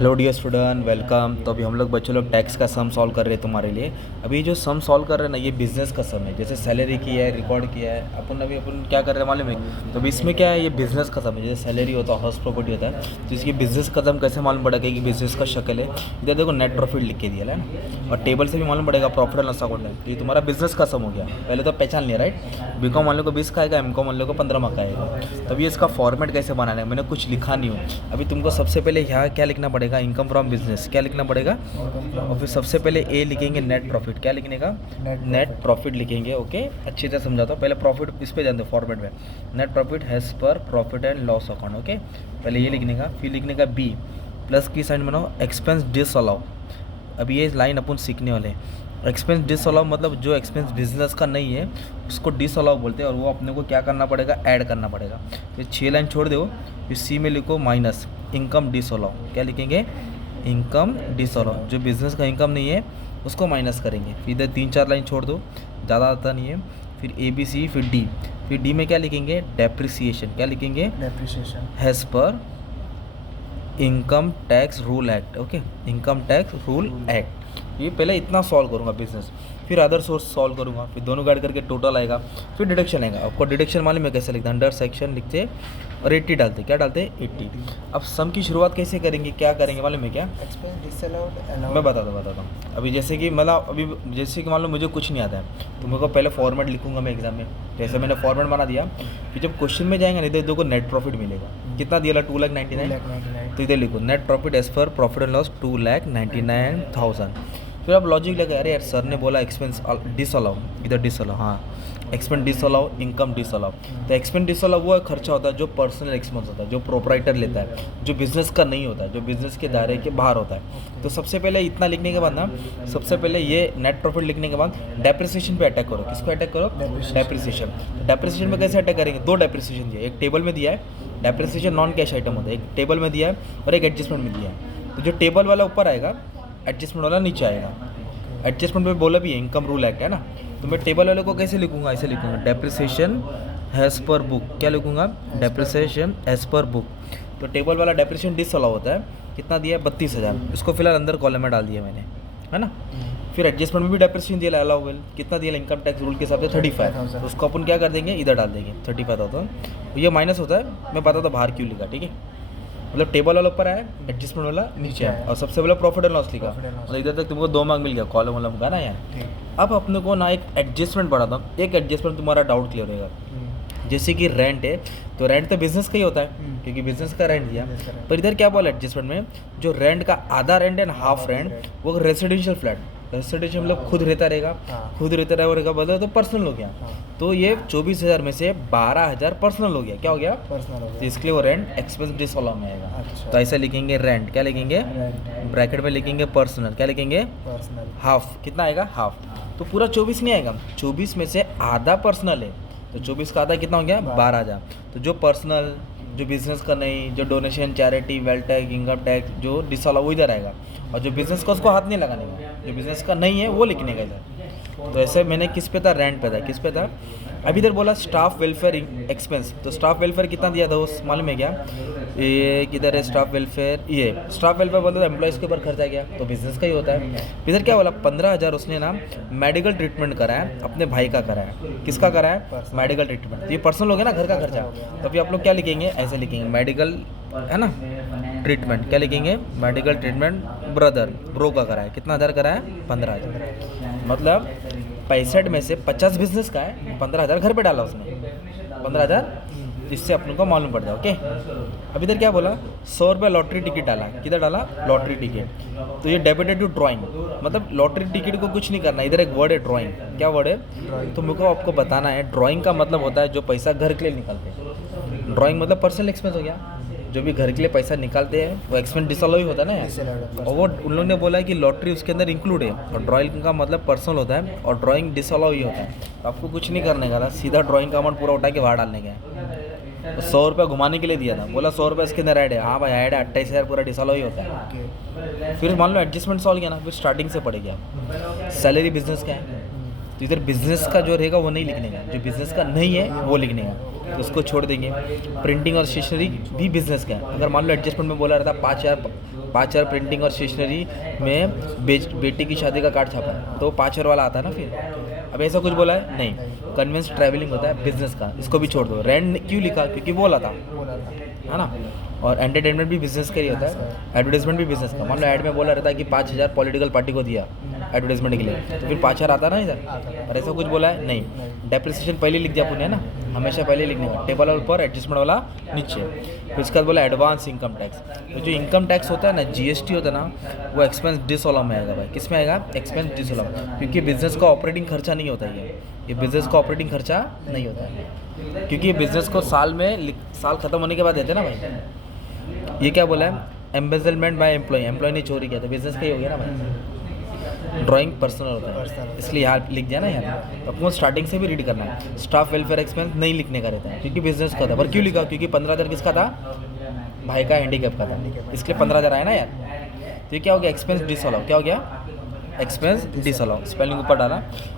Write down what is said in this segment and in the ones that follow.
Hello dear student, welcome. तो अभी हम लोग बच्चे लोग टैक्स का सम सॉल्व कर रहे हैं तुम्हारे लिए। अभी जो सम सॉल्व कर रहे हैं ना, ये बिज़नेस का सम है। जैसे सैलरी की है, रिकॉर्ड किया है अपन क्या कर रहे हैं मालूम है? तो अभी इसमें क्या है, ये बिज़नेस का सम है। जैसे सैलरी होता है, हाउस प्रॉपर्टी होता है, तो इसकी बिज़नेस का सम कैसे मालूम पड़ेगा कि बिज़नेस का शक्ल है? इधर देखो नेट प्रॉफिट लिख के दिया है ना, और टेबल से भी मालूम पड़ेगा प्रॉफिट एंड लॉस अकाउंट है। ये तुम्हारा बिज़नेस का सम हो गया। पहले तो पहचान लिया, राइट? बीकॉम वाले को 20 का आएगा, एमकॉम वाले को 15 मार्क का आएगा। तभी इसका फॉर्मेट कैसे बनाना है, मैंने कुछ लिखा नहीं हूँ। अभी तुमको सबसे पहले यहाँ क्या लिखना पड़ेगा, इनकम फ्रॉम बिजनेस क्या लिखना पड़ेगा, और फिर सबसे पहले ए लिखेंगे नेट प्रॉफिट। क्या लिखने का? नेट प्रॉफिट लिखेंगे। ओके, अच्छी तरह समझाता हूँ। पहले प्रॉफिट इस पे जान दो, फॉर्मेट में नेट प्रॉफिट हैज़ पर profit and loss account. Okay, पहले ये लिखने का, फिर लिखने का बी, प्लस की साइन बनाओ, एक्सपेंस डिसअलाउ। अभी ये लाइन अपन सीखने वाले हैं। एक्सपेंस डिसअलाउ मतलब जो एक्सपेंस बिजनेस का नहीं है उसको डिसअलाउ बोलते हैं, और वो अपने को क्या करना पड़ेगा, ऐड करना पड़ेगा। फिर 6 लाइन छोड़ दो, फिर सी में लिखो माइनस इनकम डिसअलाउ। क्या लिखेंगे? Income disallow. जो बिज़नेस का इनकम नहीं है उसको माइनस करेंगे। फिर इधर 3-4 लाइन छोड़ दो, ज़्यादा आता नहीं है। फिर ए बी सी, फिर डी। फिर डी में क्या लिखेंगे? डेप्रिसिएशन। क्या लिखेंगे? डेप्रिसिएशन हैज़ पर income tax rule act. Okay, income tax rule act. ये पहले इतना सॉल्व करूँगा बिजनेस, फिर अदर सोर्स सॉल्व करूँगा, फिर दोनों ऐड करके टोटल आएगा, फिर डिडक्शन आएगा। आपको डिडक्शन मालूम है कैसे लिखते हैं? अंडर सेक्शन लिखते और 80 डालते। क्या डालते? 80। अब सम की शुरुआत कैसे करेंगे, क्या करेंगे मालूम है क्या? एक्सपेंस डिसअलाउड मैं बताता हूँ। अभी जैसे कि मतलब अभी जैसे कि मान लो मुझे कुछ नहीं आता है, तो मेरे को पहले फॉर्मेट लिखूंगा मैं एग्जाम में। जैसे मैंने फॉर्मेट बना दिया, फिर जब क्वेश्चन में जाएंगे ना, इधर देखो नेट प्रॉफिट मिलेगा। कितना दिया? 2,99,000। तो इधर लिखो net profit as per profit and loss 2,99,000। फिर आप लॉजिक लगे, अरे यार सर ने बोला एक्सपेंस डिसअलाउ, इधर डिसअलाउ, हाँ एक्सपेंस डिसअलाउ, इनकम डिसअलाउ। तो एक्सपेंस डिसअलाउ वो खर्चा होता है जो पर्सनल एक्सपेंस होता है, जो प्रोप्राइटर लेता है, जो बिजनेस का नहीं होता है, जो बिजनेस के दायरे के बाहर होता है। तो सबसे पहले इतना लिखने के बाद ना, सबसे पहले ये नेट प्रॉफिट लिखने के बाद डेप्रिसिएशन पे अटैक करो। किसको अटैक करो? डेप्रिसिएशन। डेप्रिसिएशन में कैसे अटैक करेंगे? 2 डेप्रिसिएशन दिया, एक टेबल में दिया है, डेप्रिसिएशन नॉन कैश आइटम होता है, एक टेबल में दिया है और एक एडजस्टमेंट में दिया है। तो जो टेबल वाला ऊपर आएगा, एडजस्टमेंट वाला नीचे आएगा। एडजस्टमेंट में बोला भी है, इनकम रूल एक्ट है ना। तो मैं टेबल वाले को कैसे लिखूंगा? ऐसे लिखूंगा, डेप्रिसिएशन हैज़ पर बुक। क्या लिखूंगा? Depreciation as per book. तो टेबल वाला डेप्रिसिएशन डिसअलाउ होता है, कितना दिया है? 32,000। इसको फिलहाल अंदर कॉलम में डाल दिया मैंने, है ना। फिर एडजस्टमेंट में भी डेप्रिसिएशन दिया अलाउबल, कितना दिया? इनकम टैक्स रूल के हिसाब से 35। तो उसको अपन क्या कर देंगे, इधर डाल देंगे 35,000। तो ये माइनस होता है, मैं बताता बाहर क्यों लिखा, ठीक है। मतलब टेबल वाला ऊपर आया, एडजस्टमेंट वाला नीचे आया, और सबसे पहले प्रॉफिट एंड लॉस लिखा। मतलब इधर तक तुमको 2 मार्क मिल गया, कॉलम वाला का ना यार। अब अपने को ना एक एडजस्टमेंट बढ़ाता हूँ, एक एडजस्टमेंट तुम्हारा डाउट क्लियर होगा। जैसे कि रेंट है, तो रेंट तो बिजनेस का ही होता है, क्योंकि बिजनेस का रेंट दिया। पर इधर क्या बोला एडजस्टमेंट में, जो रेंट का आधा रेंट है ना, हाफ रेंट, वो रेसिडेंशियल फ्लैट, रेसिडेंशियल मतलब खुद रहता रहेगा, खुद रहता रहेगा बोले तो पर्सनल हो गया। तो ये 24,000 में से 12,000 पर्सनल हो गया। क्या हो गया? पर्सनल हो गया। तो इसके लिए वो रेंट एक्सपेंस डिसअलाउ में आएगा। अच्छा। तो ऐसे लिखेंगे रेंट। क्या लिखेंगे? ब्रैकेट में लिखेंगे पर्सनल। क्या लिखेंगे? पर्सनल। हाफ। कितना आएगा? हाफ। तो पूरा 24 नहीं आएगा, 24 में से आधा पर्सनल है, तो 24 का आधा कितना हो गया? 12,000। तो जो पर्सनल, जो बिजनेस का नहीं, जो donation, charity, wealth tax, income tax, जो डिसअलाउ वो इधर आएगा, और जो बिजनेस का उसको हाथ नहीं लगाने का, जो बिजनेस का नहीं है वो लिखने का इधर। तो ऐसे मैंने किस पे था? रेंट पे था। किस पे था? अभी इधर बोला स्टाफ वेलफेयर एक्सपेंस। तो स्टाफ वेलफेयर कितना दिया था उस मालूम है क्या? ये किधर है स्टाफ वेलफेयर? ये स्टाफ वेलफेयर बोलते तो एम्प्लॉयज़ के ऊपर खर्चा गया, तो बिजनेस का ही होता है। इधर क्या बोला? 15,000 उसने ना मेडिकल ट्रीटमेंट कराया, अपने भाई का कराया। किसका कराया? Medical treatment. तो ये पर्सनल हो गया ना, घर का खर्चा। तो अभी आप लोग क्या लिखेंगे? ऐसे लिखेंगे मेडिकल, है ना, ट्रीटमेंट। क्या लिखेंगे? मेडिकल ट्रीटमेंट ब्रो का कराया। कितना हज़ार कराया? 15,000। मतलब 65 में से 50 बिजनेस का है, 15,000 घर पे डाला उसने, 15,000। इससे अपन को मालूम पड़ जाए। ओके, अब इधर क्या बोला? 100 रुपये लॉटरी टिकट डाला। किधर डाला? Lottery ticket. तो ये डेबिटेड टू ड्राइंग, मतलब लॉटरी टिकट को कुछ नहीं करना। इधर एक वर्ड है ड्राइंग। क्या वर्ड है? तो मेरे को आपको बताना है, ड्राइंग का मतलब होता है जो पैसा घर के लिए निकालते हैं। ड्राइंग मतलब पर्सनल एक्सपेंस हो गया, जो भी घर के लिए पैसा निकालते हैं वो एक्सपेंस डिसअलाउ ही होता है ना यार। और वो उन लोगों ने बोला है कि लॉटरी उसके अंदर इंक्लूड है, और ड्राइंग का मतलब पर्सनल होता है, और ड्राइंग डिसअलाउ ही होता है। तो आपको कुछ नहीं करने का था, सीधा ड्राइंग का अमाउंट पूरा उठा के बाहर डालने का है। तो 100 रुपये घुमाने के लिए दिया था, बोला 100 रुपये इसके अंदर ऐड है। हाँ भाई ऐड है, 28,000 पूरा डिसअलाउ ही होता है। फिर मान लो एडजस्टमेंट सॉल्व किया ना, फिर स्टार्टिंग से पड़ गया। सैलरी बिजनेस का है, तो इधर बिजनेस का जो रहेगा वो नहीं लिखने का, जो बिजनेस का नहीं है वो लिखने का, तो उसको छोड़ देंगे। प्रिंटिंग और स्टेशनरी भी बिजनेस का है। अगर मान लो एडजस्टमेंट में बोला रहता 5,000 प्रिंटिंग और स्टेशनरी में बेटी की शादी का कार्ड छापा है तो 5,000 वाला आता है ना फिर। अब ऐसा कुछ बोला है नहीं, कन्वेंस ट्रैवलिंग होता है बिजनेस का, इसको भी छोड़ दो। रेंट क्यों लिखा, क्योंकि बोला था, है ना। और एंटरटेनमेंट भी बिजनेस का ही होता है, एडवर्टाइजमेंट भी बिजनेस का। मान लो ऐड में बोला रहता है कि 5,000 पॉलिटिकल पार्टी को दिया एडवर्टाइजमेंट के लिए, तो फिर 5,000 आता ना इधर। और ऐसा कुछ बोला है नहीं। डेप्रिसिएशन पहले लिख दिया पुण्य, है ना, हमेशा पहले लिखने का। टेबल वाला ऊपर, एडजस्टमेंट वाला नीचे। फिर इसके बाद बोला एडवांस इनकम टैक्स। तो जो इनकम टैक्स होता है ना, जीएसटी होता है ना, वो एक्सपेंस डिसअलाउ में आएगा भाई। किस में आएगा? एक्सपेंस डिसअलाउ, क्योंकि बिजनेस का ऑपरेटिंग खर्चा नहीं होता ये बिजनेस का ऑपरेटिंग खर्चा नहीं होता है, क्योंकि ये बिजनेस को साल खत्म होने के बाद देते हैं ना भाई। ये क्या बोला है? एम्बेजलमेंट बाय एम्प्लॉय ने चोरी किया, तो बिजनेस का ही हो गया ना भाई। ड्राइंग पर्सनल होता है, इसलिए यहाँ लिख दिया ना यार। तो आपको स्टार्टिंग से भी रीड करना है। स्टाफ वेलफेयर एक्सपेंस नहीं लिखने का रहता है, क्योंकि बिजनेस का था। पर क्यों लिखा? क्योंकि 15,000 किसका था? भाई का, हैंडीकैप का था, इसलिए 15,000 आया ना यार। तो ये क्या हो गया? Expense disallow. क्या हो गया? एक्सपेंस डिसअलाउ, स्पेलिंग ऊपर डाला।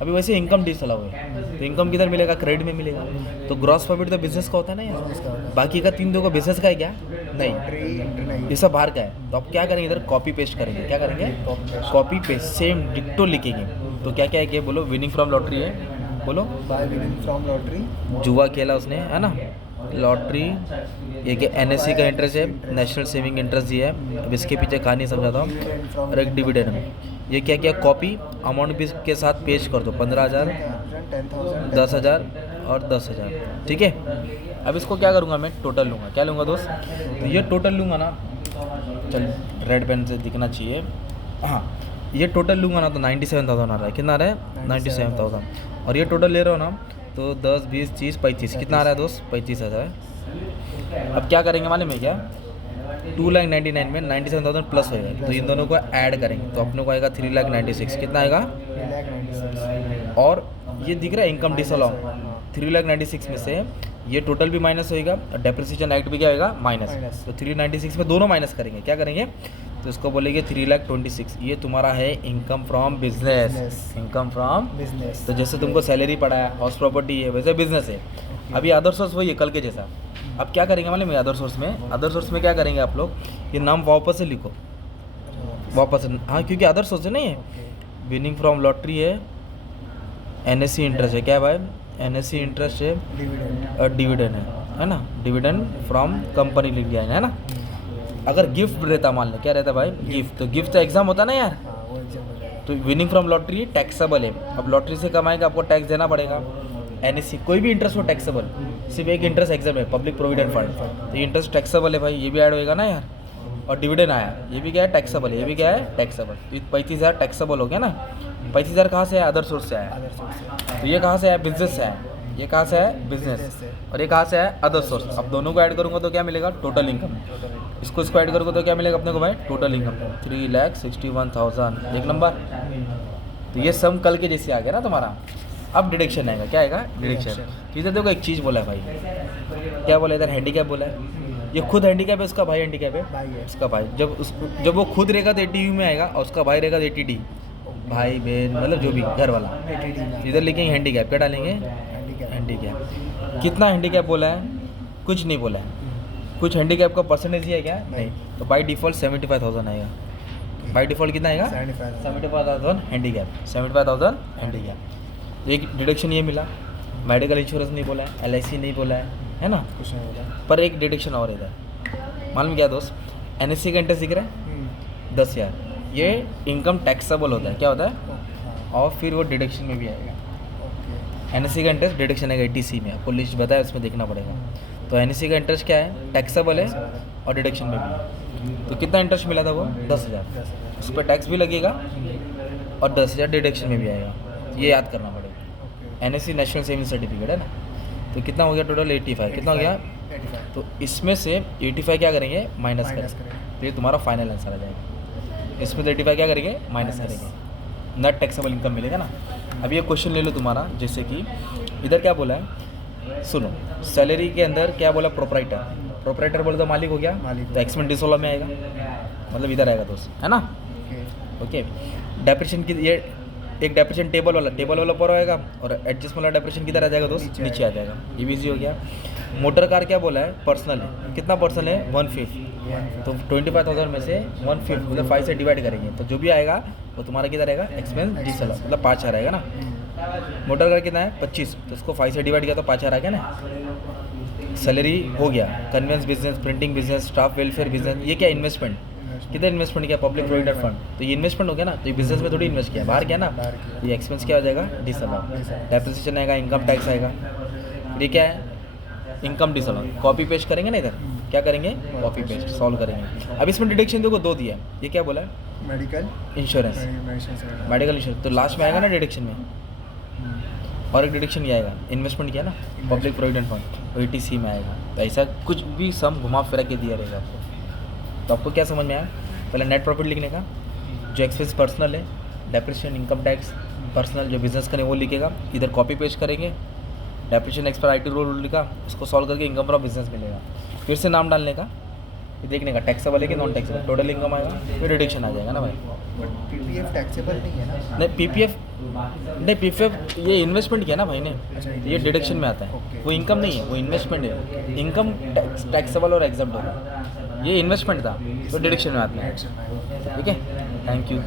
अभी वैसे इनकम डिसअलाउ है, तो इनकम किधर मिलेगा? क्रेडिट में मिलेगा। तो ग्रॉस प्रॉफिट तो बिजनेस का होता है ना यार। बाकी का 3 को बिजनेस का है क्या? नहीं, ये सब बाहर का है। तो आप क्या करेंगे? इधर कॉपी पेस्ट करेंगे। क्या करेंगे? कॉपी पेस्ट, सेम डिक्टो लिखेंगे। तो क्या क्या है कि बोलो, विनिंग फ्रॉम लॉटरी है, बोलो बाय विनिंग फ्रॉम लॉटरी, जुआ खेला उसने, है ना, लॉटरी। ये कि एनएससी का इंटरेस्ट है, नेशनल सेविंग इंटरेस्ट दिया है। अब इसके पीछे कहानी समझाता हूँ। और एक डिविडेंड में ये क्या क्या कॉपी अमाउंट भी के साथ पेश कर दो। 15,000, 10,000 और 10,000, ठीक है। अब इसको क्या करूँगा मैं? टोटल लूँगा। क्या लूँगा दोस्त? तो ये टोटल लूँगा ना, चल रेड पेन से दिखना चाहिए। हाँ, ये टोटल लूँगा ना तो 97,000 आ रहा है। कितना आ रहा है? 97,000। और ये टोटल ले रहा हो ना तो 10, 20, 30, 35 कितना आ रहा है दोस्त? 35,000। अब क्या करेंगे मालूम है क्या? 2,99,000 में 97,000 प्लस होएगा, तो इन दोनों को ऐड करेंगे तो अपने को आएगा 3,96,000। कितना आएगा? 3,96,000। और ये दिख रहा है इनकम डिसअलाउ, 3,96,000 में से ये टोटल भी माइनस होएगा और डेप्रिसिएशन एक्ट भी क्या होएगा? माइनस। तो 396 में दोनों माइनस करेंगे। क्या करेंगे? तो इसको बोलेंगे 3,26,000। ये तुम्हारा है income from business. Income from business. तो जैसे तुमको सैलरी पड़ा है, हाउस प्रॉपर्टी है, वैसे बिजनेस है। अभी अदर सोर्स वही है कल के जैसा। अब क्या करेंगे मालूम है? अदर सोर्स में क्या करेंगे आप लोग? ये नाम वापस से लिखो, वापस से। हाँ, क्योंकि अदर सोर्स नहीं है। विनिंग फ्रॉम लॉटरी है, एनएससी इंटरेस्ट है, क्या भाई? एनएससी इंटरेस्ट है डिविडेंड। और डिविडेंड है ना। डिविडेंड फ्रॉम कंपनी लिख दिया है ना। अगर गिफ्ट रहता, मान लो क्या रहता भाई? गिफ्ट। तो गिफ्ट तो एग्जाम होता ना यार। हाँ, वो एग्जाम हो जाएगा। तो विनिंग फ्रॉम लॉटरी टैक्सेबल है। अब लॉटरी से कमाएगा, आपको टैक्स देना पड़ेगा। एनएससी कोई भी इंटरेस्ट हो टैक्सेबल, सिर्फ एक इंटरेस्ट एग्जाम है, पब्लिक प्रोविडेंट फंड, तो इंटरेस्ट टैक्सेबल है भाई, ये भी ऐड होएगा ना यार। और डिविडेंड आया, ये भी क्या है? टैक्सेबल है। ये भी क्या है? टैक्सेबल। तो 35,000 टैक्सेबल हो गया ना। 35,000 कहाँ से है? अदर सोर्स से आया। अदर सोर्स से। तो ये कहाँ से है? बिजनेस से है। ये कहाँ से है? बिजनेस। और ये कहाँ से है? Other source. अब दोनों को ऐड करूँगा तो क्या मिलेगा? Total income. इसको ऐड करूँगा तो क्या मिलेगा अपने को भाई? Total income 3,61,000। एक नंबर। तो ये सम कल के जैसे आ गया ना तुम्हारा। अब डिडक्शन आएगा। क्या आएगा? डिडक्शन। तो इधर देखो एक चीज़ बोला है भाई, क्या बोला? इधर हैंडीकैप बोला है। ये खुद हैंडीकैप है, उसका भाई हैंडीकैप है। भाई है। उसका भाई जब वो खुद रहेगा तो 80U में आएगा और उसका भाई रहेगा तो 80D। भाई बहन मतलब जो भी घर वाला। 80D में। इधर लिखेंगे हैंडीकैप। क्या डालेंगे? हैंडीकैप। हैंडीकैप। कितना हैंडीकैप बोला है? कुछ नहीं बोला है। कुछ हैंडीकैप का परसेंटेज है क्या? नहीं। तो बाई डिफ़ॉल्ट 75,000 आएगा। बाई डिफ़ॉल्ट कितना आएगा? 75,000 हैंडीकैप। 75,000 हैंडीकैप। एक डिडक्शन ये मिला। मेडिकल इंश्योरेंस नहीं बोला है, LIC नहीं बोला है ना। कुछ नहीं बोला। पर एक डिडक्शन और इधर मालूम क्या दोस्त? एनएससी का इंटरेस्ट दिख रहा है 10,000। ये इनकम टैक्सेबल होता है। क्या होता है? और फिर वो डिडक्शन में भी आएगा। एनएससी का इंटरेस्ट डिडक्शन आएगा 80C में। आपको लिस्ट बताया, उसमें देखना पड़ेगा। तो एनएससी का इंटरेस्ट क्या है? टैक्सेबल है और डिडक्शन में भी है। तो कितना इंटरेस्ट मिला था वो? 10,000। उस पर टैक्स भी लगेगा और 10,000 डिडक्शन में भी आएगा। ये याद करना पड़ेगा। एनएससी नेशनल सेविंग सर्टिफिकेट है ना। तो कितना हो गया टोटल? 85। कितना हो गया? 85। तो इसमें से 85 क्या करेंगे? माइनस करेंगे। करेंगे। तो ये तुम्हारा फाइनल आंसर आ जाएगा। इसमें 85 क्या करेंगे? माइनस करेंगे। नेट टैक्सेबल इनकम मिलेगा ना। अब ये क्वेश्चन ले लो तुम्हारा, जैसे कि इधर क्या बोला है? सुनो, सैलरी के अंदर क्या बोला? प्रोपराइटर बोले तो मालिक हो गया। मालिक। तो एक्सपेंस डिसअलाउ में आएगा, मतलब इधर आएगा दोस्त, है ना। ओके। डेप्रिसिएशन की ये एक डेप्रेशन टेबल वाला ऊपर आएगा और एडजस्ट वाला डेप्रेशन किधर आ जाएगा दोस्त, नीचे आ जाएगा। ये भी ईजी हो गया। मोटर कार क्या बोला है, पर्सनल है। कितना पर्सनल है, 1/5। तो 25,000 में से 1/5 मतलब 5 से डिवाइड करेंगे तो जो भी आएगा वो तुम्हारा किधर आएगा, एक्सपेंस डीसल मतलब 5,000 आएगा ना। मोटर कार कितना है 25, तो उसको 5 से डिवाइड किया तो 5,000 आ गया ना। सैलरी हो गया। Conveyance business, printing business, staff welfare business, ये क्या इन्वेस्टमेंट, कितना इन्वेस्टमेंट किया, पब्लिक प्रोविडेंट फंड, तो ये इन्वेस्टमेंट हो गया ना। तो ये बिजनेस में थोड़ी इन्वेस्ट किया, बाहर किया ना। ये एक्सपेंस क्या हो जाएगा, डिसअलाउ। डेप्रिसिएशन आएगा, इनकम टैक्स आएगा। ये क्या है, इनकम डिसअलाउ। कॉपी पेस्ट करेंगे ना, इधर क्या करेंगे, कॉपी पेस्ट सॉल्व करेंगे। अब इसमें डिडक्शन देखो 2 दिया है। ये क्या बोला है, मेडिकल इंश्योरेंस, मेडिकल इंश्योरेंस, तो लास्ट में आएगा ना डिडक्शन में। और एक डिडक्शन ये आएगा, इन्वेस्टमेंट किया ना, पब्लिक प्रोविडेंट फंड, OETC में आएगा। तो ऐसा कुछ भी सम घुमा फिरा के दिया रहेगा आपको। तो आपको क्या समझ में आया, पहले नेट प्रॉफिट लिखने का, जो एक्सपेंस पर्सनल है, डेप्रिसिएशन, इनकम टैक्स, पर्सनल जो बिजनेस करें वो लिखेगा, इधर कॉपी पेस्ट करेंगे, डेप्रिसिएशन एक्सपर IT रूल लिखा, उसको सॉल्व करके इनकम फ्रॉम बिजनेस मिलेगा। फिर से नाम डालने का, फिर देखने का टैक्सेबल है कि नॉन टैक्सेबल, टोटल इनकम आएगा, फिर डिडक्शन आ जाएगा ना भाई। PPF टैक्सेबल नहीं है ना। नहीं PPF ये इन्वेस्टमेंट किया ना भाई ने, ये डिडक्शन में आता है। वो इनकम नहीं है, वो इन्वेस्टमेंट है। इनकम टैक्सेबल और एग्जम्प्ट होगा, ये इन्वेस्टमेंट था तो डिडक्शन में आता है। ठीक है, थैंक यू।